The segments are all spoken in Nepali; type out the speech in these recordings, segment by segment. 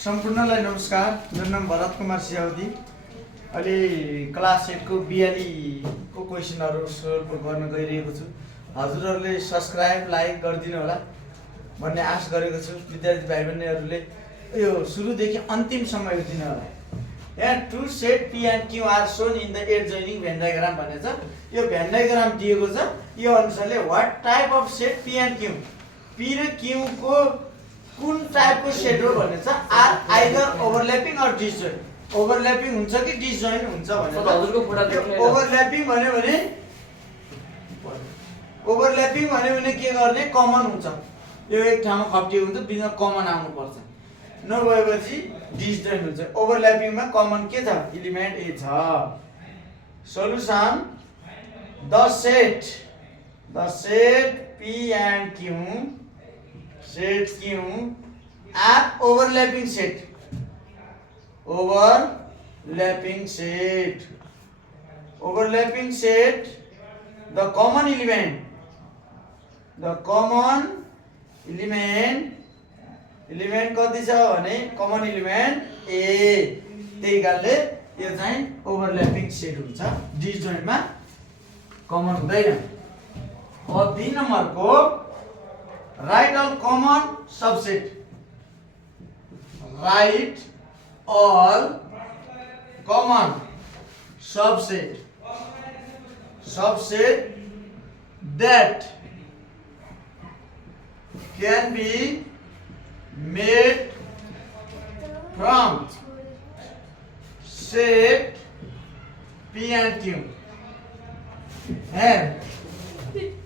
सम्पूर्णलाई नमस्कार। मेरो नाम भरत कुमार सियावती। अहिले क्लास 8 को बियाली को क्वेसनहरु सोल्भ गर्न गइरहेको छु। हजुरहरुले सब्स्क्राइब लाइक गरिदिनु होला भन्ने आश गरेको छु। विद्यार्थी भाइ बहिनीहरुले यो सुरुदेखि अन्तिमसम्म हेर्दिनु होला। यहाँ two set P and Q are shown in the adjoining Venn diagram भनेको छ। यो भेन डायग्राम दिएको छ। यो अनुसारले what type of set P and Q, P र क्यू को कुन टाइपको सेट हो भनेछ। Are either overlapping or disjoint. Overlapping हुन्छ कि डिसजोइन्ट हुन्छ भनेर हजुरको फोटो देखेर ओभरल्यापिङ भन्यो भने के गर्ने, कमन हुन्छ। यो एक ठाउँमा खप्टिएको हुन्छ, बिचमा कमन आउनु पर्छ। नभएपछि डिसजोइन्ट हुन्छ। ओभरल्यापिङमा कमन के छ, एलिमेन्ट ए छ। Solution the set P and Q, set Q are overlapping set. Overlapping set, overlapping set the common element, the common element कति छ भने कमन एलिमेन्ट ए। त्यही कारणले यो चाहिँ ओभरल्यापिङ सेट हुन्छ, डिसजोइन्टमा कमन हुँदैन। अब 3 नम्बरको write all common subset. Write all common subset, subset that can be made from set P and Q and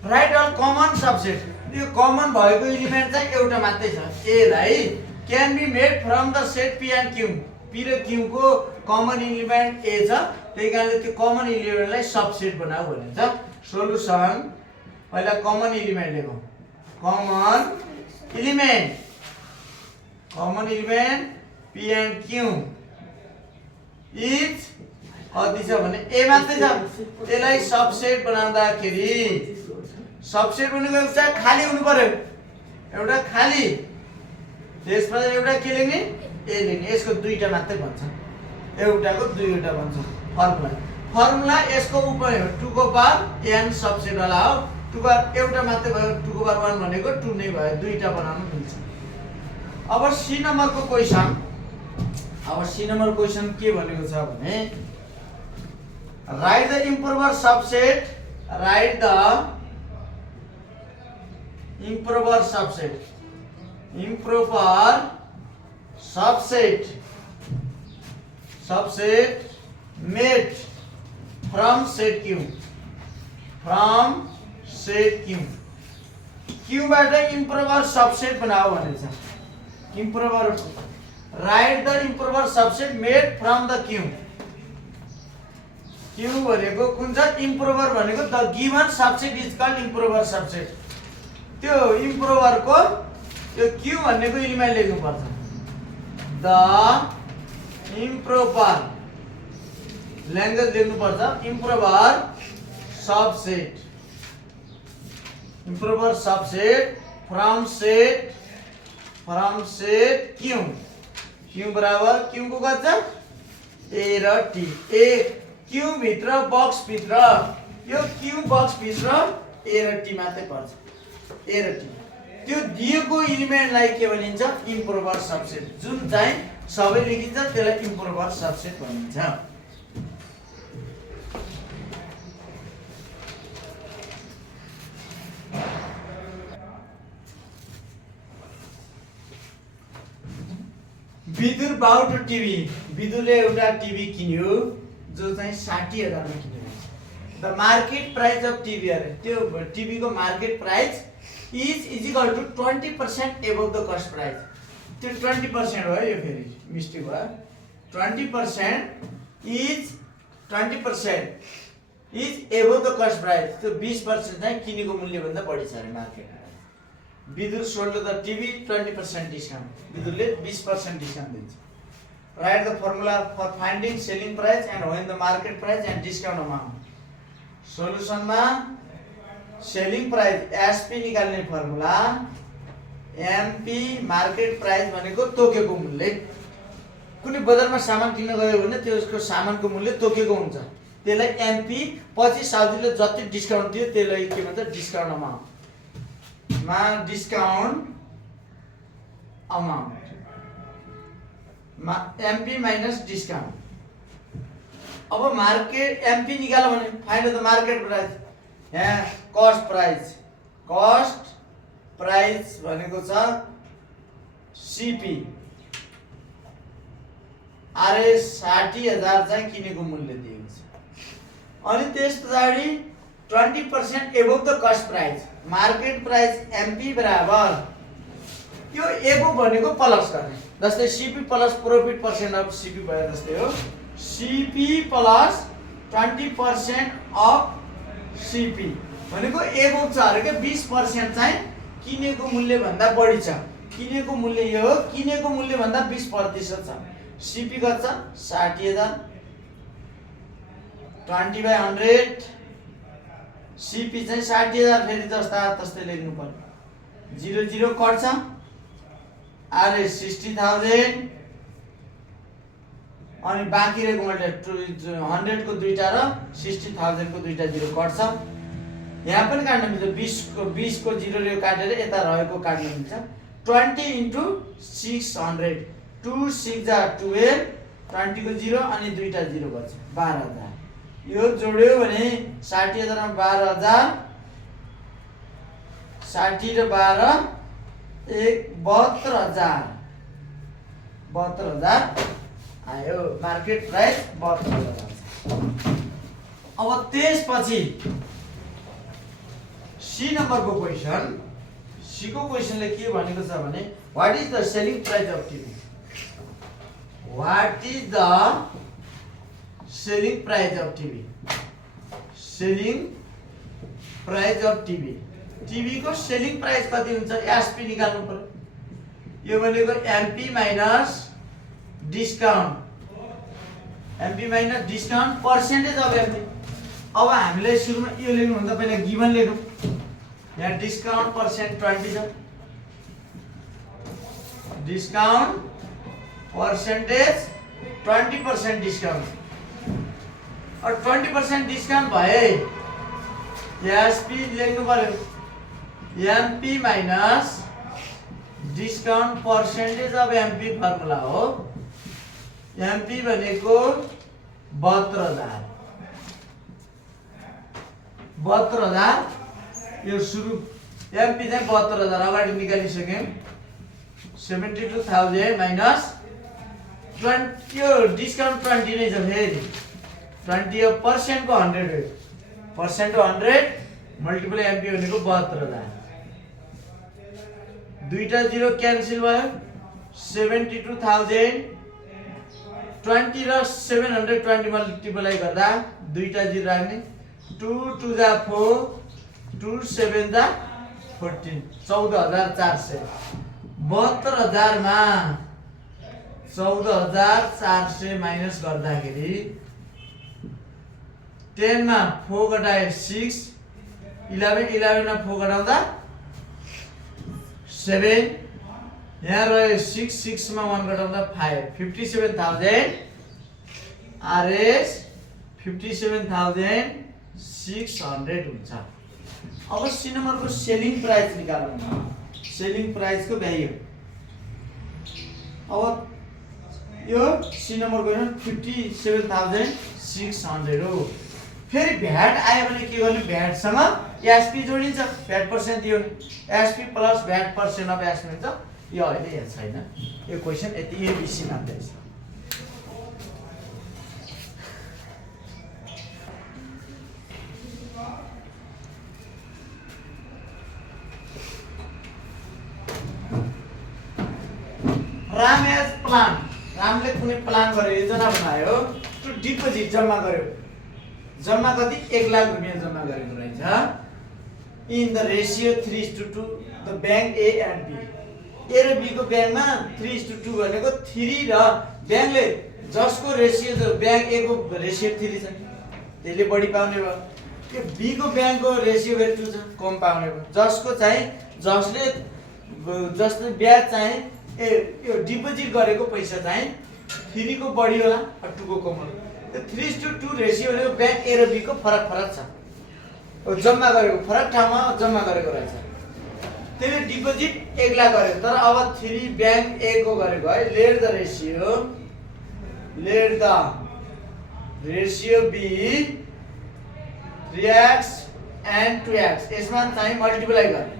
write all common subset। यो कमन भएको एलिमेन्ट चाहिँ एउटा मात्रै छ, ए लाई can be made from the set P and Q. P र क्यू को कमन एलिमेन्ट ए छ, त्यही कारणले त्यो कमन एलिमेन्टलाई सबसेट बनाऊ भनिन्छ। सोलुसन पहिला कमन एलिमेन्ट लेखौँ। Common element P and Q is कति छ भने ए मात्रै छ। यसलाई सबसेट बनाउँदाखेरि सबसेट भनेको एउटा खाली हुनु पर्यो, एउटा खाली, त्यसपछि एउटा के लेख्ने, ए लेख्ने। यसको दुईटा मात्रै भन्छ, एउटाको दुईवटा भन्छ। फर्मुला यसको उपयोग हो, 2 को पावर n सबसेट वाला हो। 2 को पावर एउटा मात्रै भयो, 2 को पावर 1 भनेको 2 नै भयो, दुईटा बनाउन मिल्छ। अब सी नम्बरको क्वेशन, के भनेको छ भने right the improper subset, right the improper subset made from set Q, Q बाट improper subset बनाओ भनेछ। improper write the improper subset made from the Q। Q भनेको कुन छ, improper भनेको the given subset is called improper subset। त्यो इम्प्रोभर को यो क्यू भन्नेको एलिमेन्ट लेख्नु पर्छ। द इम्प्रोपर ल्याङ्ग्वेज लेख्नु पर्छ, इम्प्रोभर सबसेट फ्रम सेट क्यू बराबर क्यू को कति छ, ए र टी। ए क्यू भित्र बक्स भित्र, यो क्यू बक्स भित्र ए र टी मात्रै पर्छ, ए र टी। त्यो दिएको एलिमेन्टलाई के भनिन्छ, इम्प्रोपर सबसेट। जुन चाहिँ सबै लेखिन्छ त्यसलाई इम्प्रोपर सबसेट भनिन्छ। विदुर बाउट टिभी, विदुरले एउटा टिभी किन्यो जो चाहिँ 60,000 मा किन्यो। The market price of TV, अरे त्यो टिभी को market price is equal to 20% above the cost price. त्यो 20% हो, यो फेरि मिस्टेक भयो। 20% is above the cost price. त्यो 20% चाहिँ किनेको मूल्य भन्दा बढी छ अरे मार्केटमा। Vidur sold the TV 20% discount. विदुरले 20% डिस्काउन्ट दिन्छ। Write the formula for finding selling price and when the market price and discount amount. सोलुसनमा सेलिङ प्राइस एसपी निकाल्ने फर्मुला एमपी, मार्केट प्राइस भनेको तोकेको मूल्य, कुनै बजारमा सामान किन्न गयो भने त्यसको सामानको मूल्य तोकेको हुन्छ, त्यसलाई एमपी, पछि साउदीले जति डिस्काउन्ट दियो त्यसलाई के भन्छ डिस्काउन्ट अमाउन्टमा डिस्काउन्ट अमाउन्टमा एमपी माइनस डिस्काउन्ट। अब मार्केट एमपी निकाल्यो भने फाइन्ड द मार्केट प्राइस, यहाँ कस्ट प्राइस भनेको छ सीपी आरएस 60,000 चाहिँ किनेको मूल्य दिएको छ। अनि त्यस पछाडि 20% above the cost price, market price MP बराबर यो एबोभ भनेको प्लस गर्ने, जस्तै CP plus profit percent of CP भयो जस्तै हो सीपी प्लस 20% अफ सीपी भनेको एबोभ छ अरे के 20% चाहिँ किनेको मूल्य भन्दा बढी छ, किनेको मूल्य यो हो, किनेको मूल्य भन्दा 20% छ। सीपी कति छ 60,000 20/100 सीपी चाहिँ 60,000 फेरि जस्ता तस्तै लेख्नु पर्यो, 00 कट्छ आरएस 60,000 अनि बाँकी रहेको मैले 100 को दुईटा र 60,000 को दुईटा 0 कट्छ। यहाँ पनि काट्न मिल्छ, 20 को 0 यो काटेर यता रहेको काट्न मिल्छ। 20 × 600 2 6 जा 12 20 को 0 अनि दुईटा 0 बच्छ 12,000। यो जोड्यो भने 60,000 मा 12,000 60 र 12 72,000 आयो, मार्केट प्राइस 72,000। अब त्यसपछि सी नम्बरको क्वेशन, सी को क्वेशनले के भनेको छ भने what is the selling price of TV, what is the selling price of TV, selling price of TV, TV को सेलिङ प्राइस कति हुन्छ एसपी निकाल्नु पर्यो। यो भनेको MP minus discount, MP minus discount percentage of MP. अब हामीले सुरुमा यो लेख्नु भन्दा पहिला गिवन लेखौँ, यहाँ डिस्काउन्ट पर्सेन्ट 20 छ, डिस्काउन्ट पर्सेन्टेज 20% डिस्काउन्ट, और 20% डिस्काउन्ट भए एसपी लेख्नु पर्यो MP minus discount percentage of MP formula हो, एमपी भनेको 72,000 यो सुरु एमपी चाहिँ 72,000 अगाडि निकालिसक्यौँ। 72,000 माइनस 20 यो डिस्काउन्ट 20 नै छ, फेरि 20 यो पर्सेन्टको 100 हो, पर्सेन्टको 100 मल्टिप्लाई एमपी भनेको 72,000, दुईटा 0 क्यान्सल भयो 72,000 20 र 720 मल्टिप्लाई गर्दा दुईटा 0 राख्ने 2 2 जा 4 2 7 जा 14 14,400 72,000 मा 14,400 माइनस गर्दाखेरि 10 मा 4 घटाए 6 11 मा 4 घटाउँदा 7 यहाँ रह्यो 6 मा 1 घटाउँदा 5 57,000 आरएस 57,600 हुन्छ। अब सी नम्बरको सेलिङ प्राइस निकाल्नु, सेलिङ प्राइसको भ्यालु। अब यो सी नम्बरको 57,600 हो। फेरि भ्याट आयो भने के गर्ने, भ्याटसँग एसपी जोडिन्छ, भ्याट पर्सेन्ट दियो भने SP plus VAT percent of SP हुन्छ। यो अहिले यहाँ छैन, यो क्वेसन यति एबिसी मात्रै छ। राम एज प्लान, रामले कुनै प्लान गर्यो, योजना बनायो, टु डिपोजिट जम्मा गर्यो, जम्मा कति 1 लाख रुपैयाँ जम्मा गरेको रहेछ in the ratio 3:2 the bank A and B. A र बी को ब्याङ्कमा 3:2 भनेको 3 र ब्याङ्कले जसको रेसियो ब्याङ्क ए को रेसियो 3 छ त्यसले बढी पाउने भयो, त्यो बी को ब्याङ्कको रेसियो फेरि 2 छ कम पाउने भयो। जसको चाहिँ जसले ब्याज चाहिँ यो डिपोजिट गरेको पैसा चाहिँ 3 को बढी होला र 2 को कम होला। त्यो 3:2 रेसियो भनेको ब्याङ्क ए र बी को फरक छ। जम्मा गरेको फरक ठाउँमा जम्मा गरेको रहेछ। त्यसले डिपोजिट 1 लाख गरेको, तर अब 3 ब्याङ्क ए को गरेको है। Let the ratio be 3x and 2x, यसमा चाहिँ मल्टिप्लाई गर्ने।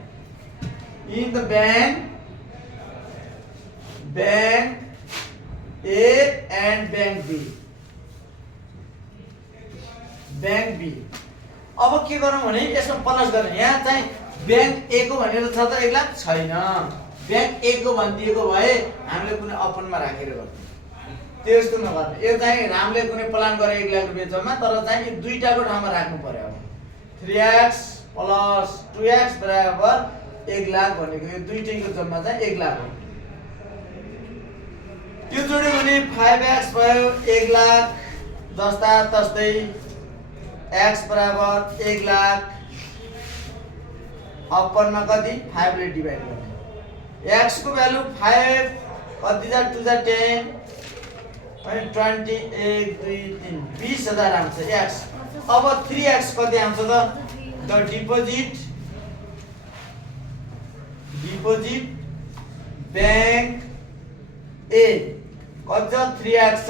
In the bank A and bank B. अब के गरौँ भने यसमा प्लस गर्ने। यहाँ चाहिँ ब्याङ्क ए को भनेर छ त 1 लाख छैन। ब्याङ्क ए को भनिदिएको भए हामीले कुनै अपनमा राखेर गर्थ्यौँ। त्यस्तो नगर्ने। यो चाहिँ हामीले कुनै प्लान गरे 1 लाख रुपैयाँ जम्मा, तर चाहिँ यो दुईटाको ठाउँमा राख्नु पर्यो। अब 3x + 2x बराबर 1 लाख भनेको यो दुईटैको जम्मा चाहिँ 1 लाख हो। त्यो जोड्यो भने 5x भयो 1 लाख, जस्ता तस्तै x बराबर 1 लाख, अपनमा कति 5 ले डिभाइड गर्ने। x को भ्यालु 5 कति जा 2 जा 10 अनि 20 1 2 3 20,000 आउँछ x। अब 3x कति आउँछ त? द डिपोजिट ब्याङ्क ए कति छ 3x छ,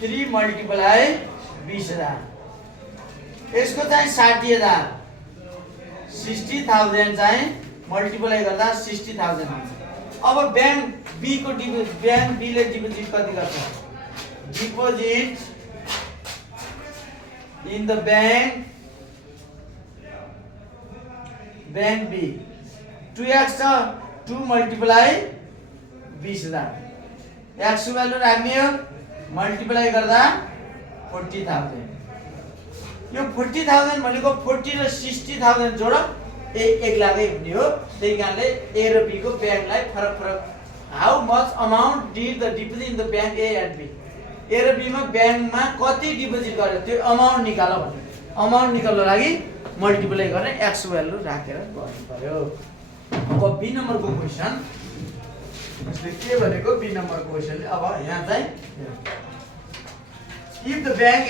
3 मल्टिप्लाई 20,000, यसको चाहिँ 60,000, 60,000 चाहिँ मल्टिप्लाई गर्दा 60,000 आउँछ। अब ब्याङ्क बी को ब्याङ्क बी ले डिपोजिट कति गर्छ? Deposit in the bank B 2x छ, 2 मल्टिप्लाई 20,000, x को भ्यालु राख्ने हो, मल्टिप्लाई गर्दा 40,000। यो 40,000 भनेको 40 र 60,000 जोड 1 लाखै हुने हो। त्यही कारणले ए र बी को ब्याङ्कलाई फरक how much amount did the deposit in the bank A and B. A र बी मा ब्याङ्कमा कति डिपोजिट गर्यो त्यो अमाउन्ट निकाल भने। अमाउन्ट निकाल्नको लागि मल्टिप्लाई गर्ने, x को भ्यालु राखेर गर्नु पर्यो। अब बी नम्बरको क्वेशन यसले के भनेको? बी नम्बरको क्वेशनले अब यहाँ चाहिँ if the bank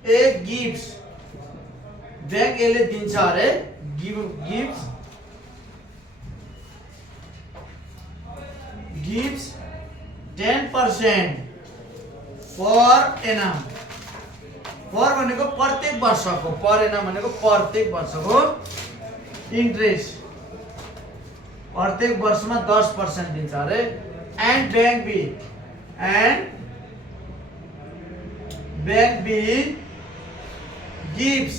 A gives, bank A ले दिन्छ अरे, gives 10% पर एनम। पर भनेको प्रत्येक वर्षको, पर एनम भनेको प्रत्येक वर्षको इन्ट्रेस्ट, प्रत्येक वर्षमा 10% दिन्छ अरे। And bank B gives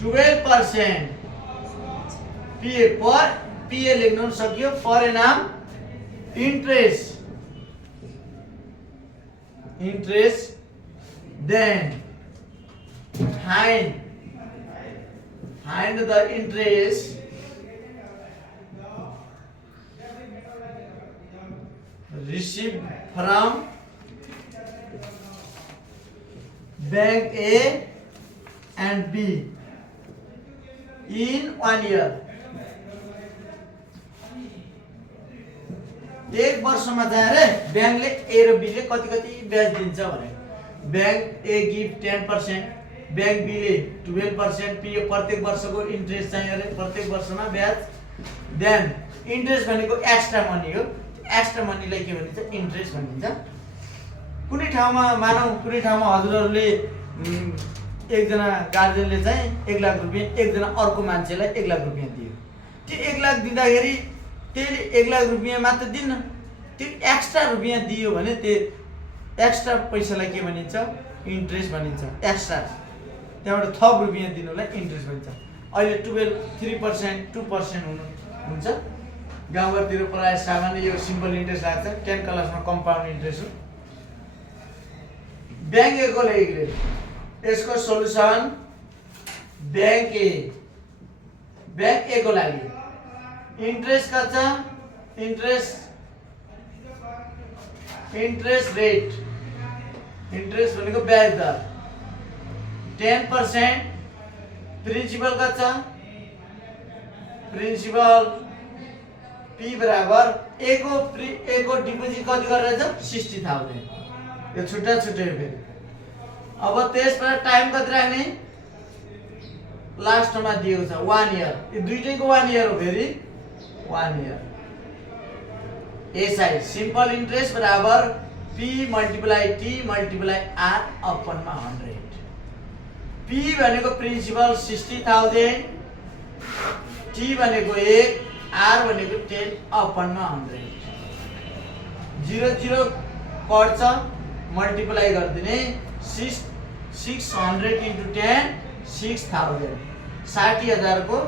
12% PA per PA लेख्न सक्यो, per annum interest then find the interest received from bank A and B in 1 year। एक वर्षमा चाहिँ अरे ब्याङ्कले ए र बी ले कति ब्याज दिन्छ भने, bank A give 10%, bank B ले 12%, पीए प्रत्येक वर्षको इन्ट्रेस्ट चाहिँ अरे प्रत्येक वर्षमा ब्याज। देन इन्ट्रेस्ट भनेको एक्स्ट्रा मनी हो। एक्स्ट्रा मनीलाई के भनिन्छ? इन्ट्रेस्ट भनिन्छ। कुनै ठाउँमा मानौ कुनै ठाउँमा हजुरहरूले एकजना गार्जियनले चाहिँ 1 लाख रुपैयाँ एकजना अर्को मान्छेलाई 1 लाख रुपैयाँ दियो। त्यो 1 लाख दिँदाखेरि त्यसले 1 लाख रुपैयाँ मात्र दिन्न, त्यो एक्स्ट्रा रुपैयाँ दियो भने त्यो एक्स्ट्रा पैसालाई के भनिन्छ? इन्ट्रेस्ट भनिन्छ। एक्स्ट्रा त्यहाँबाट थप रुपैयाँ दिनुलाई इन्ट्रेस्ट भनिन्छ। अहिले 3% 2% हुन्छ। गाउँघरतिर प्रायः सामान्य यो सिम्पल इन्ट्रेस्ट लाग्छ, 10 क्लासमा कम्पाउन्ड इन्ट्रेस्ट हो। ब्याङ्क ए को लागि यसको सोलुसन ब्याङ्क ए को लागि इन्ट्रेस्ट कति छ? इन्ट्रेस्ट रेट, इन्ट्रेस्ट भनेको ब्याज दर 10%, प्रिन्सिपल कति छ प्रिन्सिपल पी बराबर ए को डिपोजिट कति गरेर छ 60,000 यो छुट्टा छुट्टै हो फेरि अब त्यसबाट टाइम कति राख्ने लास्टमा दिएको छ 1 इयर यो दुईटैको 1 इयर हो फेरि 1 इयर एसआई सिम्पल इन्ट्रेस्ट बराबर P multiply T multiply R अपनमा 100 P भनेको प्रिन्सिपल 60,000 T भनेको 1 R भनेको 10 अपनमा 100 0 0 कट्छ मल्टिप्लाई गरिदिने 600 into 10 6,000 60,000 को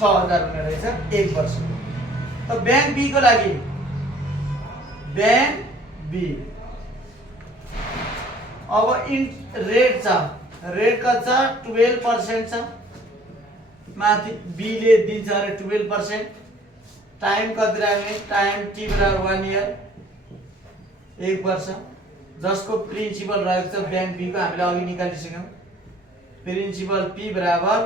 6,000 हुने रहेछ एक वर्षको अब बैंक बी को लागि बैंक बी अब रेट छ रेट कति छ 12% छ माथि बी ले दिन्छ रे 12% टाइम कति राख्ने टाइम टी बराबर 1 इयर एक वर्ष जसको प्रिन्सिपल रहेको छ बैंक बी को हामीले अघि निकालिसक्यौं प्रिन्सिपल पी बराबर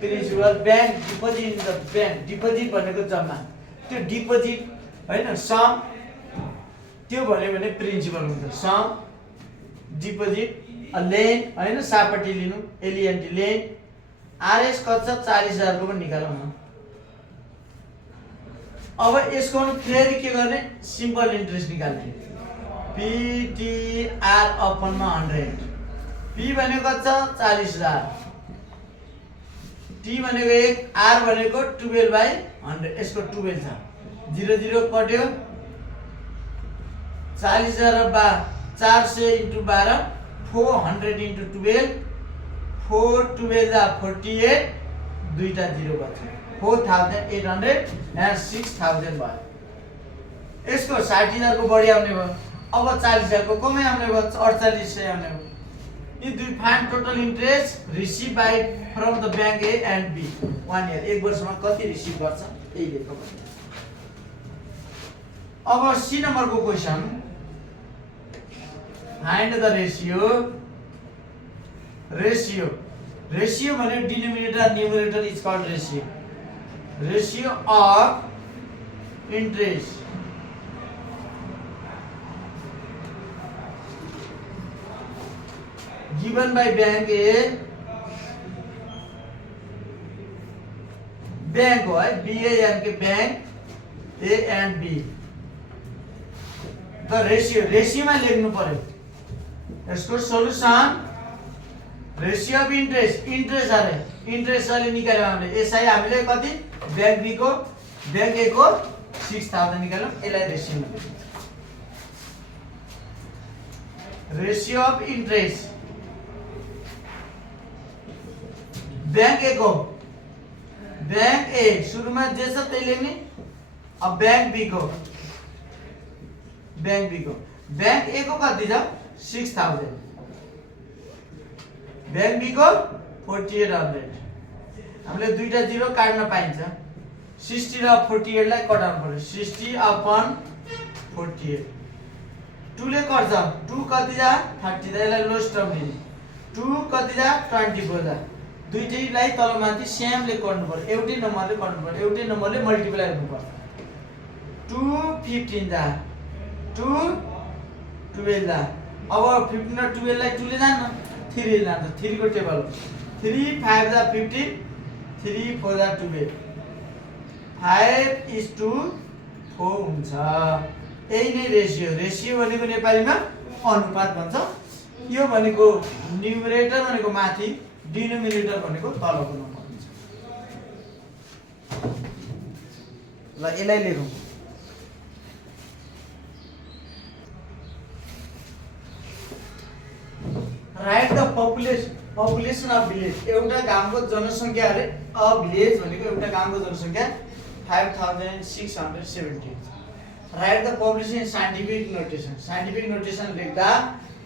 principal bank deposit in the bank deposit भनेको जम्मा त्यो डिपोजिट हैन सम त्यो भन्यो भने प्रिन्सिपल हुन्छ सम डिपोजिट लेन हैन सापटी लिनु एलिएनटी लेन आरएस कति छ 40,000 को पनि निकालौं न अब यसको फेरि के गर्ने सिम्पल इन्ट्रेस्ट निकाल्ने पीटीआर अपनमा 100 पी भनेको कति छ 40,000 टी भनेको 1 आर भनेको 12/100 यसको 12 छ 0 0 कट्यो 40,000 400 into 12 400 into 12 4 12 48 दुईटा 0 बच्यो 4,800 and 6,000 भयो यसको 60,000 को बढी आउने भयो अब 40,000 को कमै आउने भयो 4800 आउने भयो यी दुई find total interest receive by from the bank A and B 1 year एक वर्षमा कति रिसिभ गर्छ यही लेखो अब सी नम्बर को क्वेशन फाइन्ड द रेशियो भने denominator numerator is called ratio of interest given by bank A bank हो है BA यानी कि bank A and B the ratio में लेख्नु पर्यो यसको सोलुसन रेशियो अफ इन्ट्रेस्ट अरे इन्ट्रेस्ट अहिले निकाल्यो हामीले एसआई हामीले कति बैंक बी को बैंक ए को 6,000 निकाल्यौं यसलाई रेशियो अफ इन्ट्रेस्ट बैंक ए को बैंक ए शुरू में जैसा त्यही लेख्ने अब बैंक बी को बैंक ए को कति छ 6,000 बैंक बी को 4,800 हामीले दुईटा 0 काट्न पाइन्छ 60 र 48 लाई कटाउनु पर्यो 60 अपन 48 2 ले कट्छ 2 कति जा 30 यसलाई लोएस्ट टर्म दिने 2 कति जा 24 जा दुईटैलाई तलमाथि सेमले गर्नु पर्यो एउटै नम्बरले गर्नु पर्यो एउटै नम्बरले मल्टिप्लाई गर्नु पर्यो 2 15 जा 2 12 जा अब 15 र 12 लाई 2 ले जान्न 3 ले जान्छ 3 को टेबल 3 5 जा 15 3 4 जा 12 5:4 हुन्छ यही नै रेशियो भनेको नेपालीमा अनुपात भन्छ यो भनेको न्यूमरेटर भनेको माथि डिनोमिनेटर भनेको तलको नम्बर हुन्छ ल यसलाई लेखौं write the population of village एउटा गाउँको जनसंख्या अरे अ विलेज भनेको एउटा गाउँको जनसंख्या 5,670 right the population scientific notation लेख्दा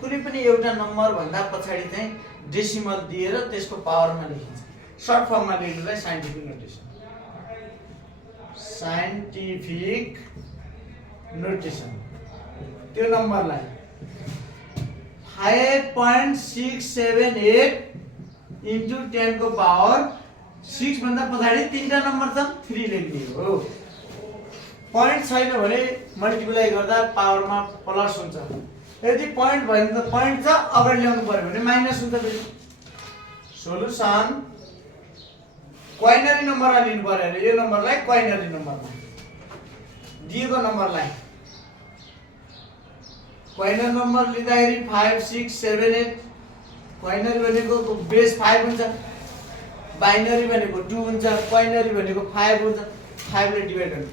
कुनै पनि एउटा नम्बर भन्दा पछाडी चाहिँ डेसिमल दिएर त्यसको पावरमा लेखिन्छ सर्ट फर्ममा लेख्नुलाई साइन्टिफिक नोटेसन त्यो नम्बरलाई 5.678 into 10 को पावर 6 भन्दा पछाडि तीनटा नम्बर छन् 3 लेख्ने हो। पॉइंट छैन भने मल्टिप्लाई गर्दा पावरमा प्लस हुन्छ। यदि पॉइंट भयो भने त पॉइंट छ अगाडि ल्याउनु पर्यो भने माइनस हुन्छ फेरि। सोलुसन क्वाइनरी नम्बरमा लिनु पर्यो अरे यो नम्बरलाई क्वाइनरी नम्बरमा दिएको नम्बरलाई क्वाइनरी नम्बर लिँदाखेरि 5 6 7 8 क्वाइनरी भनेको बेस 5 हुन्छ, बाइनरी भनेको 2 हुन्छ, क्वाइनरी भनेको 5 हुन्छ। 5 ले डिवाइड गर्नु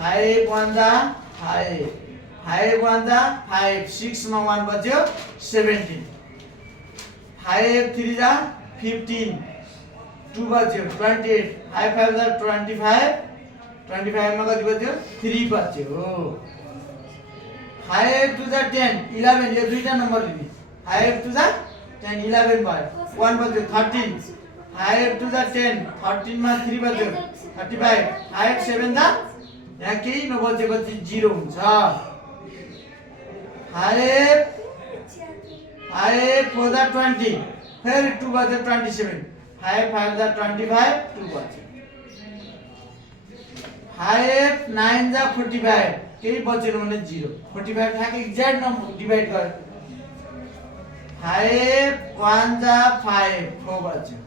5 1 जा 5 5 1 जा 5 6 मा 1 बच्यो 17 5 3 जा 15 2 बच्यो 28 5 5 जा 25 25 मा कति बच्यो 3 बच्यो हो। 5 2 जा 10 11 यो दुईटा नम्बर लिने 5 2 जा 10 11 भयो 1 बच्यो 13 5 2 जा 10 13 मा 3 बच्यो 35 5 7 जा यहाँ केही नबचेपछि 0 हुन्छ। 5 4 जा 20 फेरि 2 बच्यो 27 5 5 जा 25 2 बच्यो 5 9 जा 45 केही बचेन भने 0 45 ठ्याक्कै एक्ज्याक्ट नम्बर डिवाइड गर्यो 5 1 जा 5 4 बच्यो।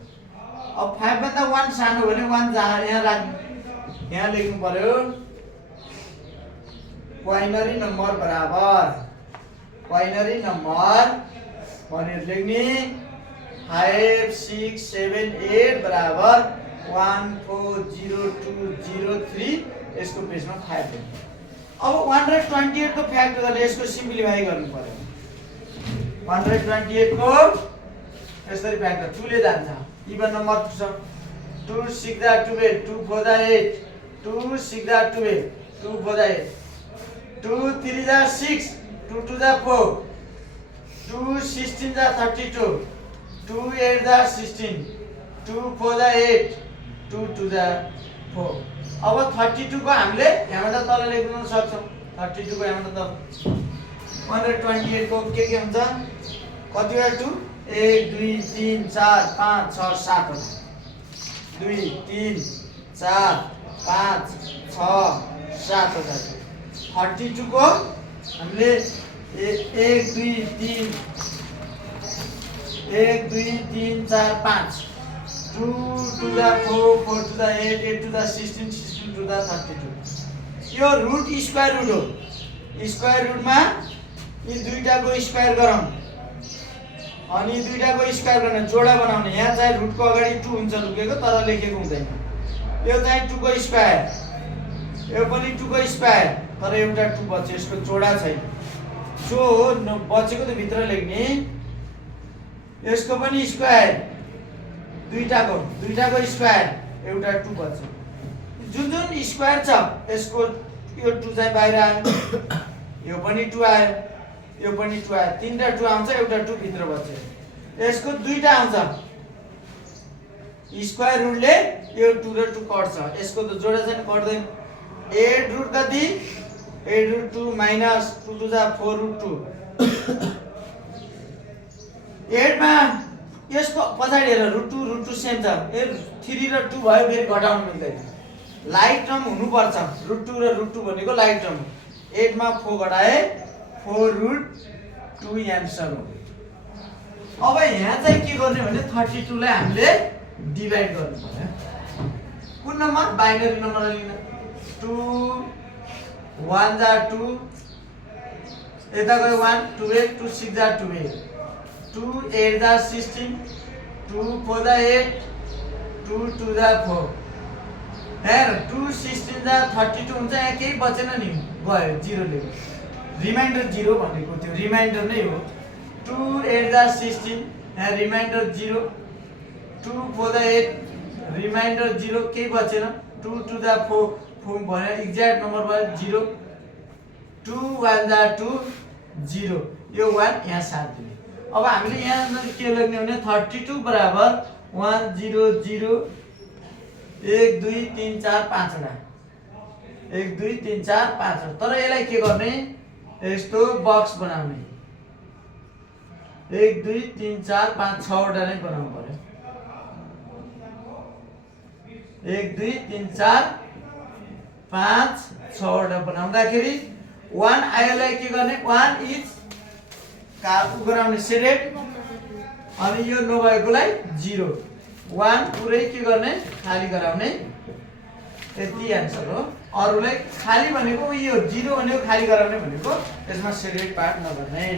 अब 5 भन्दा 1 सानो भने 1 जा यहाँ राख्नु यहाँ लेख्नु पर्यो क्वाइनरी नम्बर बराबर क्वाइनरी नम्बर भनेर लेख्ने 5 6 7 8 बराबर 1 4 0 2 0 3 यसको पेजमा 5 लेख्नु। अब 128 को फ्याक्टर गरेर यसको सिम्प्लिफाई गर्नु पर्यो। 128 को यसरी फ्याक्टर 2 ले जान्छ इभन नम्बर छ 2 6 जा 12 2 4 जा 8 2 6 जा 12 2 4 जा 8 2 3 जा 6 2 2 जा 4 2 16 जा 32 2 8 जा 16 2 4 जा 8 2 2 जा 4। अब 32 को हामीले यहाँबाट तल लेख्न सक्छौं। 32 को यहाँबाट तल 128 को के हुन्छ कतिवटा 2 1 2 3 4 5 6 7 2 3 4 5 6 7 32 को हामीले 1 2 3 4 5 2 2 जा 4 4 2 जा 8 8 2 जा 16 16 2 जा 32 यो रुट स्क्वायर रुट हो। स्क्वायर रुटमा यी दुईटाको स्क्वायर गरौँ अनि दुईटाको स्क्वायर गर्न जोडा बनाउने यहाँ चाहिँ रुटको अगाडि 2 हुन्छ लुकेको तर लेखेको हुँदैन। यो चाहिँ 2 को स्क्वायर यो पनि 2 को स्क्वायर तर एउटा 2 बच्यो यसको जोडा छैन जो बचेको त भित्र लेख्ने यसको पनि स्क्वायर दुईटाको स्क्वायर एउटा 2 बच्यो जुन जुन स्क्वायर छ यसको यो 2 चाहिँ बाहिर आयो यो पनि 2 आयो यो पनि 2 आयो तीनटा 2 आउँछ एउटा 2 भित्र बच्यो यसको दुईटा आउँछ स्क्वायर रुटले यो 2 र 2 कट्छ यसको त जोडा छैन कट्दैन 8 रुट कति 8 रुट 2 माइनस 2 2 जा 4 रुट 2 8 मा यसको पछाडी हेर रुट 2 सेम छ 3 र 2 भयो फेरि घटाउन मिल्दैन लाइक टर्म हुनु पर्छ रुट 2 र रुट 2 भनेको लाइक टर्म 8 मा 4 घटाए 4 रुट 2 आन्सर हो। अब यहाँ चाहिँ के गर्ने भने 32 लाई हामीले डिवाइड गर्नु पर्यो कुन नम्बर बाइनरी नम्बर लिन 2 1 जा 2 यता गयो 1 2 8 2 6 जा 2 8 2 8 जा 16 2 4 जा 8 2 2 जा 4 हेर 2 16 जा 32 हुन्छ यहाँ केही बचेन नि गयो 0 ले रिमाइन्डर 0 भनेको त्यो रिमाइन्डर नै हो 2 8 जा 16 यहाँ रिमाइन्डर 0 2 4 जा 8 रिमाइन्डर 0 केही बचेन 2 2 जा 4 4 भने एक्ज्याक्ट नम्बर भयो 0 2 1 जा 2 0 यो 1 यहाँ साथ दिने। अब हामीले यहाँ के लेख्ने भने 32 बराबर 1 0 0 1 2 3 4 5 वटा 1 2 3 4 5 तर यसलाई के गर्ने यस्तो बक्स बनाउने 1 2 3 4 5 6 वटा नै बनाउनु पर्यो 1 2 3 4 5 6 वटा बनाउँदाखेरि 1 आयोलाई के गर्ने 1 इज का गराउने सेडेड अनि यो नभएकोलाई 0 1 पुरै के गर्ने खाली गराउने यति एन्सर हो अरुलाई खाली भनेको यो 0 भनेको खाली गराउने भनेको यसमा सेडेड पार्ट नगर्ने